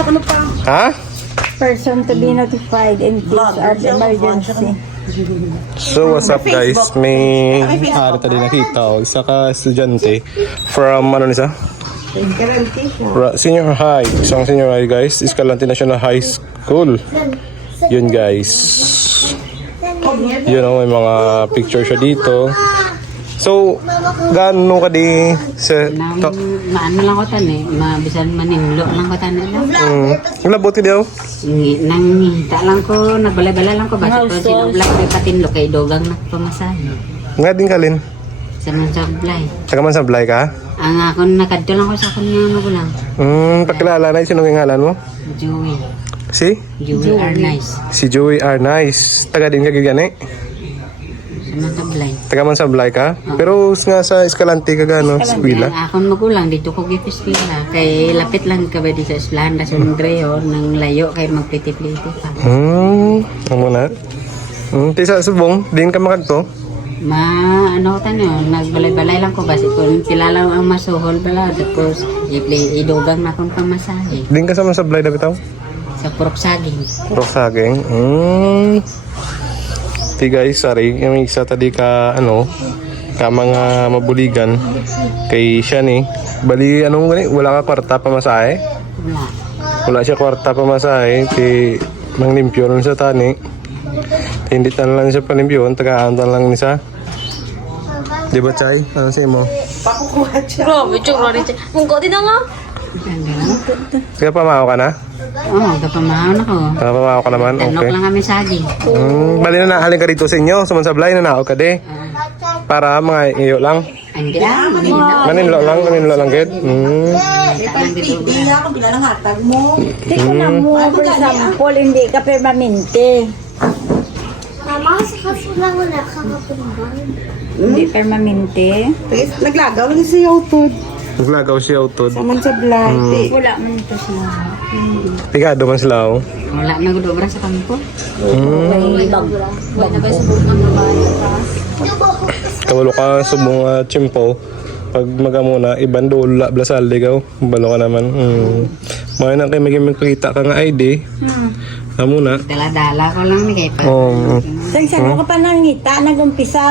Isa ka na pa. Ha? Person to be notified in case of emergency. So what's up guys? May hari tadi nakita o isa ka estudyante from ano nisa? Senior high. Isang senior high guys. Escalante National High School. Yun guys. Yun o, may mga picture siya dito. So, gaano ka di sa... Maano lang ko tan eh. Mabisan manimlo lang ko tan nila. Labot ka daw? Nangita lang ko, nagbalay-balay lang ko. Basta ko sinublay may patinlo kay dogang na pamasahe. Nga din kalin. Sa man sablay. Taga man sablay ka? Ang ako, nakadto lang ko sa akong nga magulang. Pakilala na, sino yung ngalan mo? Joey. Si? Joey Arnice. Si Joey Arnice. Taga din ka gigani? Sa man sablay. Taga man sablay ka? Pero nga sa Escalante ka gano? Eskwela? Akong magulang, dito ko gipispila. Kay lapit lang ka ba di sa esplahan. Kasi Andreo, nang layo kay magpliti-pliti pa. Ano na? Tisa subong, din ka makagto? Ano ko tanyo, nagbalay-balay lang ko. Basi kung kilala ang masuhol pala. Tapos, idugang na akong pamasahe. Din ka sa man sablay na bitaw? Sa Purok Saging. Purok Saging? Ti guys, sorry. Yung isa tadi ka, ka mga mabuligan. Kay siya ni. Bali, anong gani? Wala ka kwarta pamasahe? Wala. Wala siya kwarta pamasahe. Ti nang limpyo nun sa tani. Hindi tan lang siya panimpyon. Tagaan lang ni sa. Di ba, Chay? Ano sa'yo mo? Grabe, tsura rin siya. Mungko din na nga. Kaya pamahaw ka na? Oo, kapamahaw na ko. Pamahaw ka naman? Tanok Okay. lang kami saging. Bali na naahalin ka dito sa inyo. Sa Mansablay na naaw ka de. Para mga iyo lang. Hindi ah, Maninlo lang, Ged. Hindi ko na mo, for example, hindi ka permanente. Mama, sa kaso lang wala kang kapuliban. Hindi permanente. Naglagaw lang siya utod. Naglagaw siya utod. Saman sa blind. Wala man ito siya. Pigado man sila oh. wala na gudobra sa kampo. Kawalo ka subong chimpo. Pag magamuna, ibang dula, blasal, ligaw. Balo ka naman. Mga na kayo magkikita ka nga ID. Muna. Dala-dala ko lang ni kay pa. Saan ka pa nangita? Nag-umpisa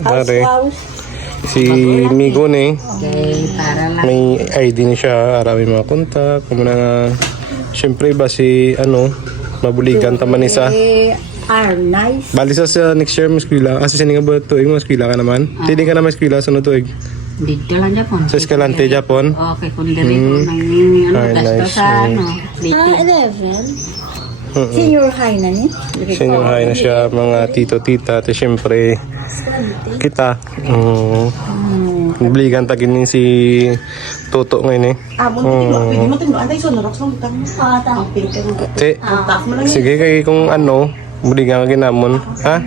house. Si Migo ni. Kay para lang. May ID ni siya. Arami mga kontak. Kumuna nga. Siyempre ba si mabuligan taman isa. Nice. Bali sa next year mas kwila. Kasi siya nga ba tuig mas kwila ka naman. Hindi ka na mas kwila sa tuig. Dito lang Japon. Sa Escalante, Japon. Okay, kung dali ko nang gasto sa dito. 11. Senior high na ni? Senior high na siya, mga tito-tita. At siyempre, kita. Bligan tagin si Toto ngayon eh. Pwede mo tinuan tayo sonorok sa butang mo. Sige kay kung bligan ka ginamon. Ha?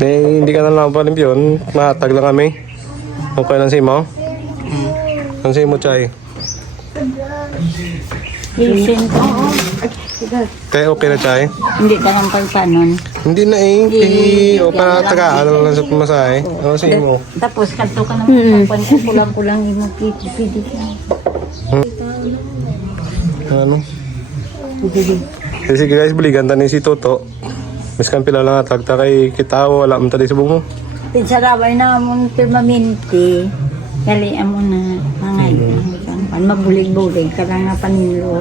Hindi ka na lang palimpyon. Mahatag lang kami. Okay lang si mo? Ano si mo, Chay? Listen ko. Kaya okay na, Chay? Hindi ka lang pagpanon. Hindi na eh. O para tagaan lang sa pumasahe. Ano si mo? Tapos kanto ka naman. Kulang-kulang yung magpipili ka. Ano? Sige guys, balikan tani si Toto. Miskan pila lang atagta kay kita wala man tadi subong mo. Tinsaraway na mong permanente. Kalian mo na mga kan mabulig-bulig ka lang nga paninlo.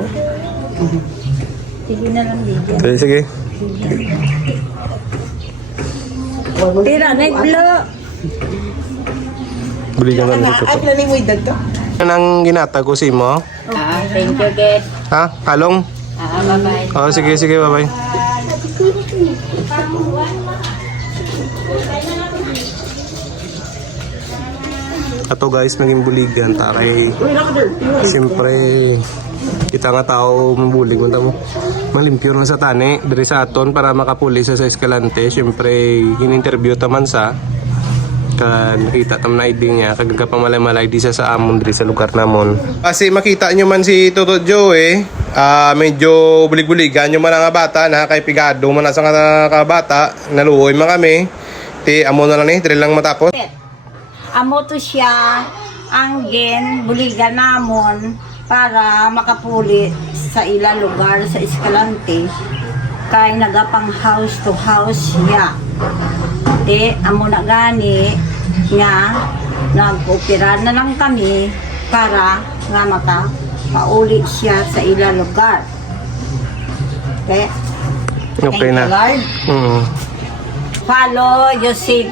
Sige na lang dito. Sige. Tira, naglo. Balikan tani si Toto. Ay, planning mo idag to. Anong ginatag ko si mo? Thank you, guys. Ha? Kalong? Bye-bye. Oh, sige, bye-bye. Ato guys, naging buligan ta kay siyempre kita nga tao mabulig mo malimpyo na sa tani diri sa aton para makapuli sa Escalante. Siyempre in-interview taman sa nakita tam na ID niya kagaga pamamalay di sa amon diri sa lugar namon. Kasi makita nyo man si Toto Joe medyo bulig-buligan nyo man ang bata na kay pigado man sa nga bata naluoy man kami ti amo na lang ni diri lang matapos. Amo to siya ang gen buligan namon para makapuli sa ilang lugar sa Escalante kay nagapang house to house siya. Amo na gani nga nag-opera na lang kami para nga makapauli siya sa ilang lugar. Okay? Okay Thank na. you, Lord. Follow Yosib.